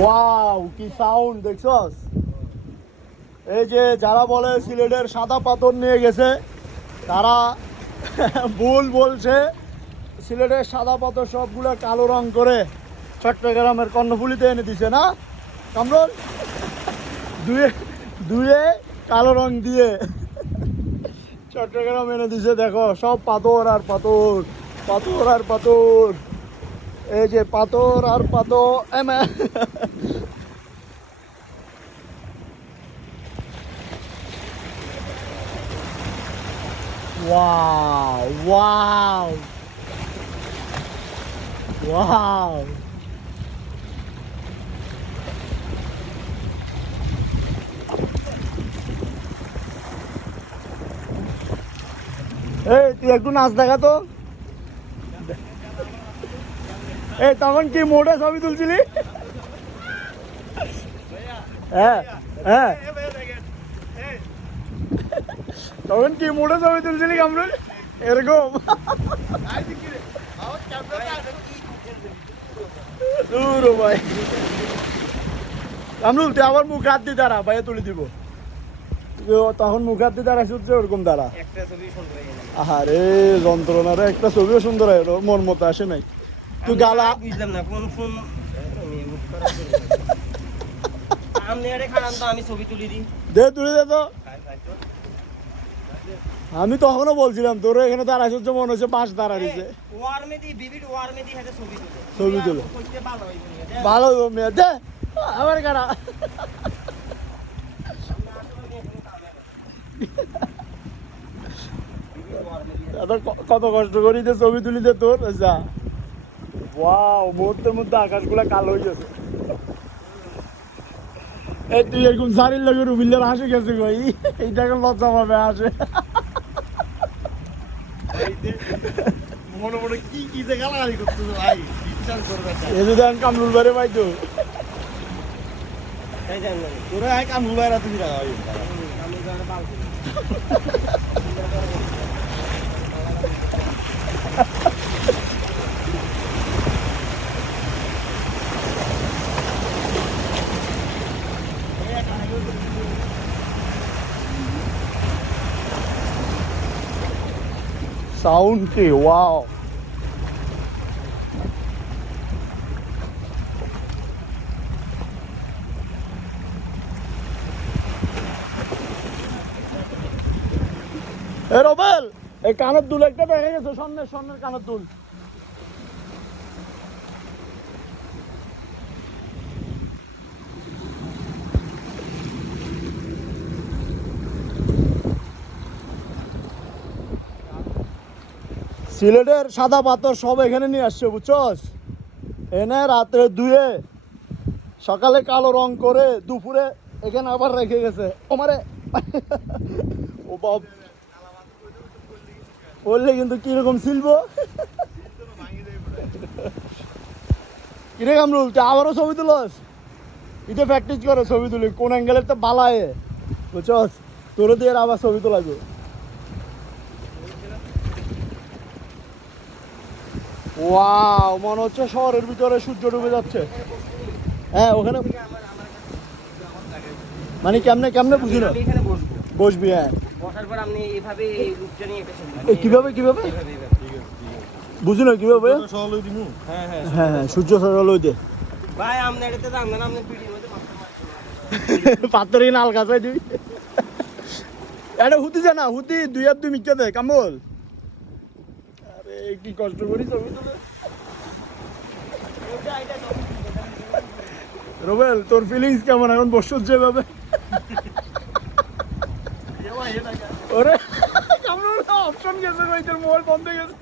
Wow কি sound দেখছস? এই যে যারা বলে সিলেটের সাদা পাথর নিয়ে গেছে তারা ভুল বলছে। সিলেটের সাদা পাথর সবগুলো কালো রং করে চট্টগ্রামের কর্ণফুলিতে এনে দিছে না কামরুল? দুয়ে দুয়ে কালো রং দিয়ে চট্টগ্রাম এনে দিছে। দেখো সব পাথর আর পাথর, পাথর আর পাথর। এই যে পাথর আর পাথর। Wow, wow, wow. এই তুই একটু নাচ দেখা তো। এই তখন কি মোড়ে ছবি তুলছিলি? হ্যাঁ হ্যাঁ, তখন কি মোড়ে ছবি তুলছিলি কামরুল? এরকম দূর ভাই। কামরুল তুই আবার মুখ হাত দিয়ে দাঁড়া, ভাইয়া তুলে দিব। তখন মুখ হাত দিয়ে দাঁড়াইছ ওরকম দাঁড়া। আরে যন্ত্রণা রে, একটা ছবিও সুন্দর হয় মন মতো আসে নাই। তুই গালা বুঝলাম না কোন ফোন আমি ছবি তুলি দিই দে, তুলে দে তো। আমি তখনও বলছিলাম তোর এখানে দাঁড়াইছ মনে হচ্ছে বাস দাঁড়াইছে। ছবি তুলে ভালো হইব মেয়ে দে আবার কারা। কত কষ্ট করি যে ছবি তুলি দে তোর। যা ওয়াও, মুহূর্তের মধ্যে আকাশগুলা কালো হয়ে গেছে। এই তুই এরকম সারির লগে রুবিল্লার হাসি গেছে ভাই, এইটাকে লজ্জা পাবে হাসে। মনে মনে কি কি যে গালাগালি করতেছে ভাই, বিশ্বাস করবে না। এই যদি আমি কামরুল বারে পাই তো তোরা এক কামরুল ভাইরা তুমি রাখা ভাই। সাউন্ড কি ওয়াও। এ রবেল, এই কানের দুল একটা দেখা গেছে, স্বর্ণের স্বর্ণের কানের দুল। সিলেটের সাদা পাথর সব এখানে নিয়ে আসছে বুঝছস। এনে রাত্রে ধুয়ে সকালে কালো রং করে দুপুরে এখানে আবার রেখে গেছে। ওমারে ও বাপ বললে কিন্তু কিরকম ছিল কিরে কামরুল, তুই আবারও ছবি তুলস? এটা প্র্যাকটিস করে ছবি তুলি কোন অ্যাঙ্গেলের তো বালায় বুঝছস, তোরে দিয়ে আবার ছবি তোলাবো। ওয়াও, মনে হচ্ছে শহরের ভিতরে সূর্য ডুবে যাচ্ছে। হ্যাঁ ওখানে মানে কেমনে কেমনে বুঝি না। বসবি হ্যাঁ, বসার পর আপনি এইভাবে এই রূপটা নিয়ে কিভাবে কিভাবে বুঝি না কিভাবে। হ্যাঁ হ্যাঁ হ্যাঁ হ্যাঁ, সূর্য সরল হইতে ভাই আপনি এটাতে জানবেন আপনি পিটির মধ্যে পাত্তরে নাল গাছাই দিবি। এটা হুতি জানা, হুতি দুই আর দুই মিথ্যা দে কামল। আরে কি কষ্ট করি ছবি তুলে। রবেল তোর ফিলিংস কেমন এখন বসছ যেভাবে? ওরে কামরুল অপশন গেছে ভাই, তোর মোবাইল বন্ধ হয়ে গেছে।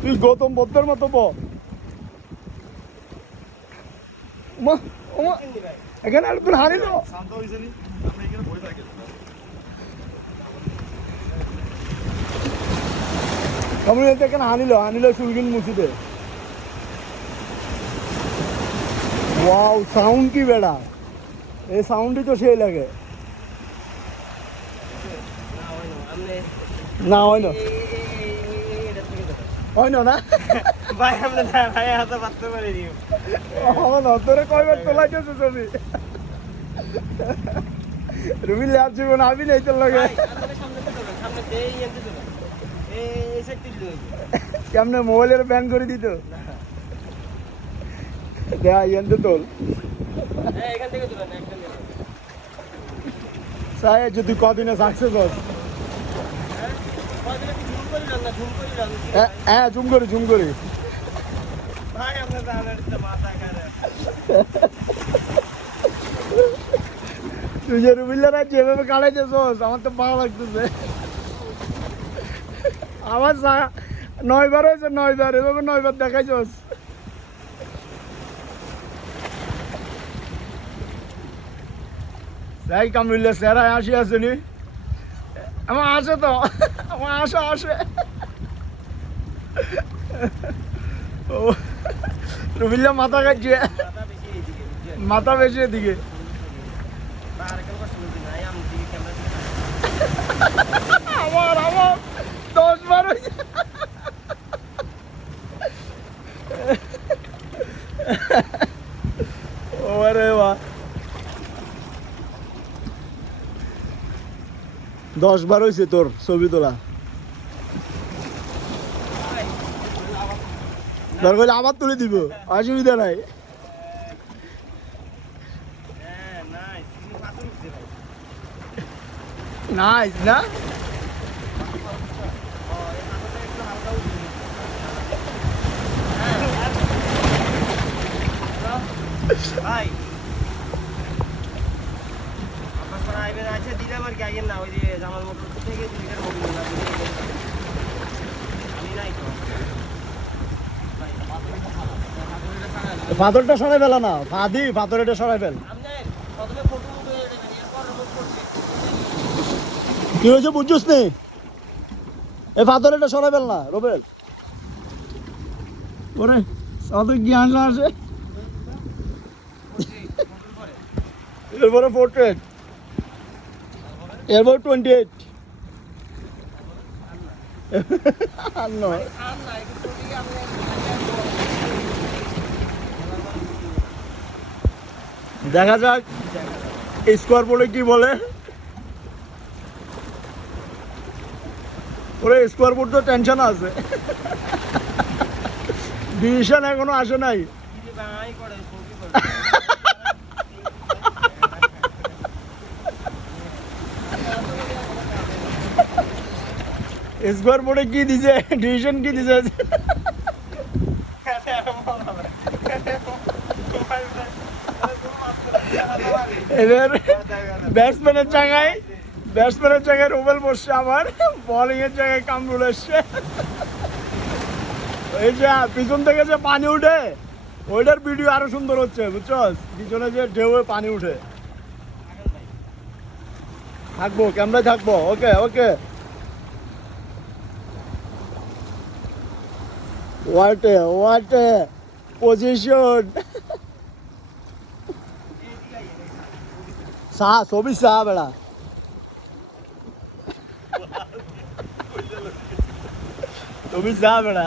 তুই গৌতম বুদ্ধের মতো ওমা ওমা, এখানে আর তোর হারিল শান্ত হইছে নি, আপনি এখানে বসে থাকেন। কামরুল এখানে হানিল চুলগিন মুছিতে। ওয়াও সাউন্ড কি বেড়া, এই সাউন্ডই তো সেই লাগে। না হয় না হয় না না ভাই আমরা না ভাই হাতে পাততে পারি দিও আমার না তোরে কয়বার তোলাই দিয়েছে ছবি রুবিল আর জীবন আমি নেই তোর লাগে ভাই আপনাদের সামনে তো দেবেন সামনে এই এনতে দেবেন এই সেট দিল কেমনে মোবাইলের ব্যান করে দিত দেয়া এনতে তোল এখান থেকে দেবেন একদম চাই যে তুই কদিনে সাকসেস হস কয়দিন একটু ঝুম করিলাম না ঝুম করিলাম হ্যাঁ ঝুম করি ভাই আমরা জানার তো মাথা খারাপ তুই যে রুবিল্লারা যেভাবে কাটাইতেছস আমার তো ভালো লাগতেছে আমার 9বার হয়েছে 9বার এভাবে 9বার দেখাইছস যাই কামড়িলে সেরাই আসি আসেনি আমার আসে তো আমার আসে ও রুবিল্লা মাথা কাটছে মাথা বেশি মাথা বেশি এইদিকে বুঝছেন এদিকে আর কেন কষ্ট করছি নাই আমি দিকে ক্যামেরা দিকে আমার 10বার হয়েছে ওরে বাহ 10বার হয়েছে তোর ছবি তোলা দরকার হলে আবার তুলে দিব অসুবিধা নাই হ্যাঁ নাইস তুমি পাথর উঠছে ভাই নাইস না ভাই আপনার পরে আইবেন আছে দিলাম আর কি আইয়েন না ওই যে জামাল মোটর থেকে দুইটার মোবিল না আমি নাই তো ভাই পাথরটা সরাই ফেলা না পাথরটা সরাই ফেল আপনি প্রথমে ফটো উঠে নেবেন এরপর রিমুভ করছে কি হয়েছে বুঝছিস নি এই পাথরটা সরাই ফেল না রবেল ওরে সাথে জ্ঞান না আসে এরপরে 48 এরপর 28 আর নয় আর না একটু ছবি আপনি দেখা যাক স্কোয়ার বোর্ডে কি বলে ওরে স্কোয়ার বোর্ড তো টেনশন আছে ডিসিশন এখনো আসে নাই কি ভাই করে ছবি করে স্কোয়ার বোর্ডে কি দিছে ডিসিশন কি দিছে এবার ব্যাটসম্যানের জায়গায় রুবেল বসছে আমার বোলিং এর জায়গায় কামরুল এসছে এই যে পিছন থেকে যে পানি উঠে ওইটার ভিডিও আরো সুন্দর হচ্ছে বুঝছস পিছনে যে ঢেউয়ে পানি উঠে থাকবো ক্যামেরায় থাকবো ওকে ওকে what a position ছবি বেড়া ছবি বেড়া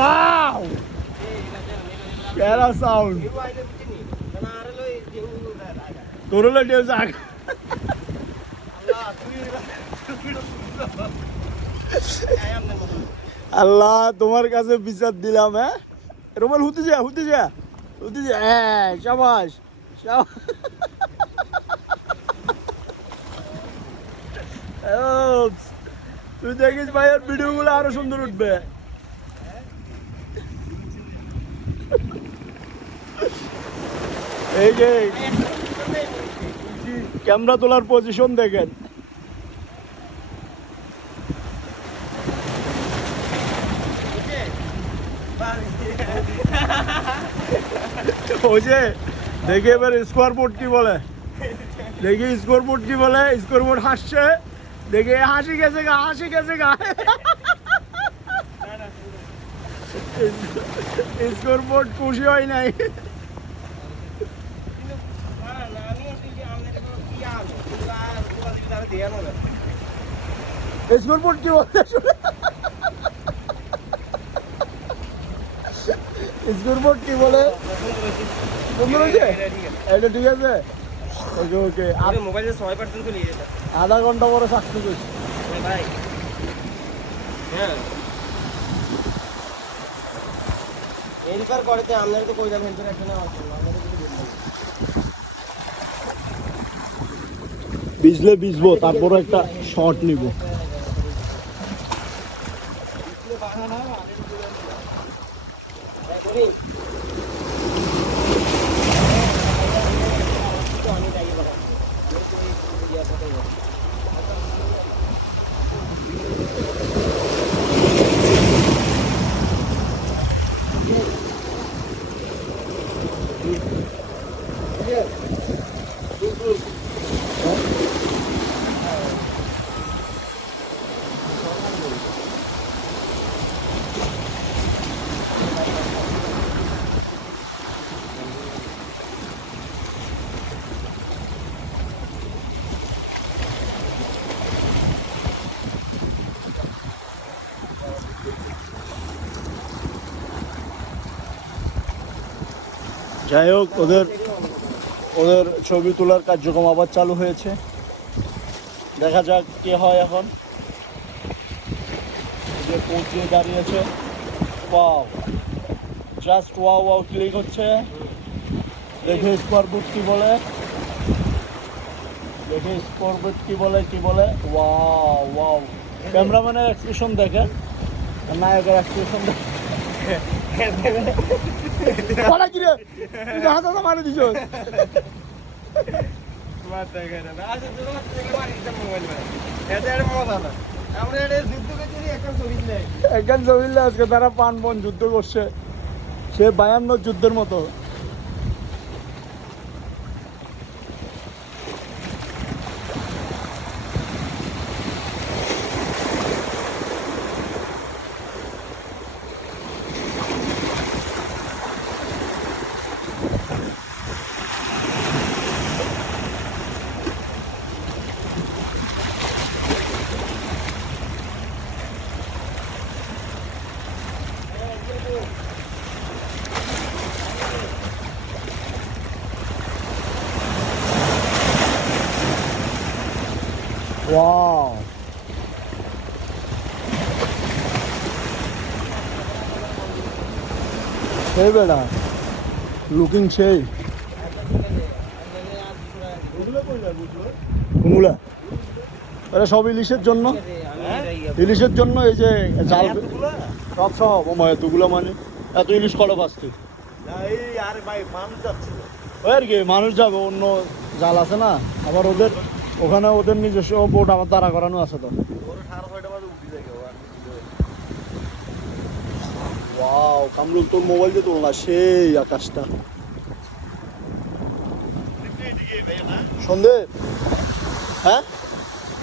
Wow! Kera sound. তোরলে ঢেউ যাক আল্লাহ তোমার কাছে বিচার দিলাম হ্যাঁ রোমাল হুতে যা হ্যাঁ শাবাশ তুই দেখিস ভাইয়ের ভিডিও গুলো আরো সুন্দর উঠবে এই যে ক্যামেরা তোলার পজিশন দেখেন ওই যে দেখি এবার স্কোয়ার বোর্ড কি বলে স্কোর বোর্ড হাসছে দেখে হাসি গেছে গা, হাসি গেছে গা। স্কোরবোর্ড খুশি হয় নাই। কিন্তু আমি কিন্তু আমাদের কি আলো কিন্তু আর তোমাদের দ্বারা দেয়া না স্কোরবোর্ড কি বলতে শুনে, স্কোরবোর্ড কি বলে? সুন্দর হয়েছে, এটা ঠিক আছে। ওকে ওকে, আর মোবাইলে 100% চলে যেটা আধা ঘন্টা পরে সাকসেস হয়েছে। ভাই। হ্যাঁ এরকার করতে আপনারা তো কইলাম হেলথের একটা না আসলে আমাদের কিছু বলতে বিজলে বিজবো, তারপরে একটা শর্ট নিব। যাই হোক, ওদের ওদের ছবি তোলার কার্যক্রম আবার চালু হয়েছে। দেখা যাক কে হয় এখন। যে পৌঁছে দাঁড়িয়েছে, wow, just wow wow click হচ্ছে। দেখে স্কোরবোর্ড কি বলে, দেখে স্কোরবোর্ড কি বলে, কি বলে। ওয়াও ওয়াও, ক্যামেরাম্যানের এক্সপ্রেশন দেখে, নায়কের এক্সপ্রেশন দেখে। বলা কি রে, তুই হাত হাত মারি দিছ। মাথা গেছে না আজ তো থেকে মারি দিতে মোবাইল ভাই এটা এর মজা না আমরা এটা যুদ্ধ করতে একটা ছবি নেই একজন জমিল্লা আজকে তারা পান বন যুদ্ধ করছে, সে 52 যুদ্ধের মতো। Wow. সেই বেড়া লুকিং সেই কোনগুলা, এটা সব ইলিশের জন্য, ইলিশের জন্য। এই যে জাল সব সব এতগুলো, মানে এত ইলিশ কলো পাচ্ছি ওই আর কি, মানুষ যাবে, অন্য জাল আছে না, আবার ওদের ওখানে ওদের নিজস্ব বোট আবার দাঁড়া করানো আছে তো। ওয়াও, কামরুল তোর মোবাইল দিয়ে তোল না, সেই আকাশটা সন্ধে। হ্যাঁ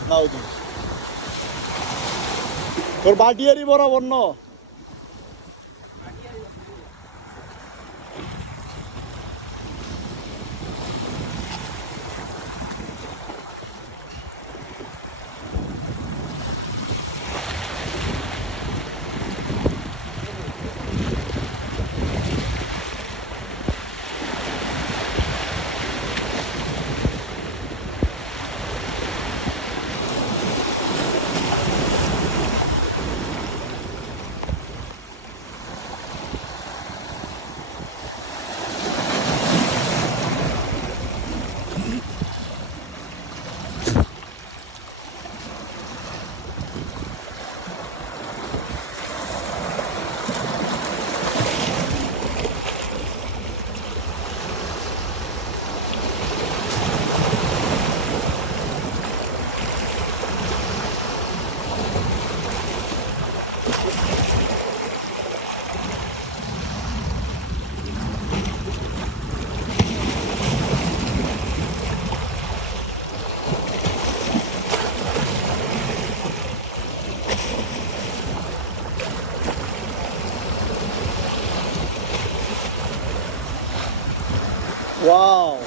না, ওই তোর বাটিয়ারি বরাবর ন। ওয়াও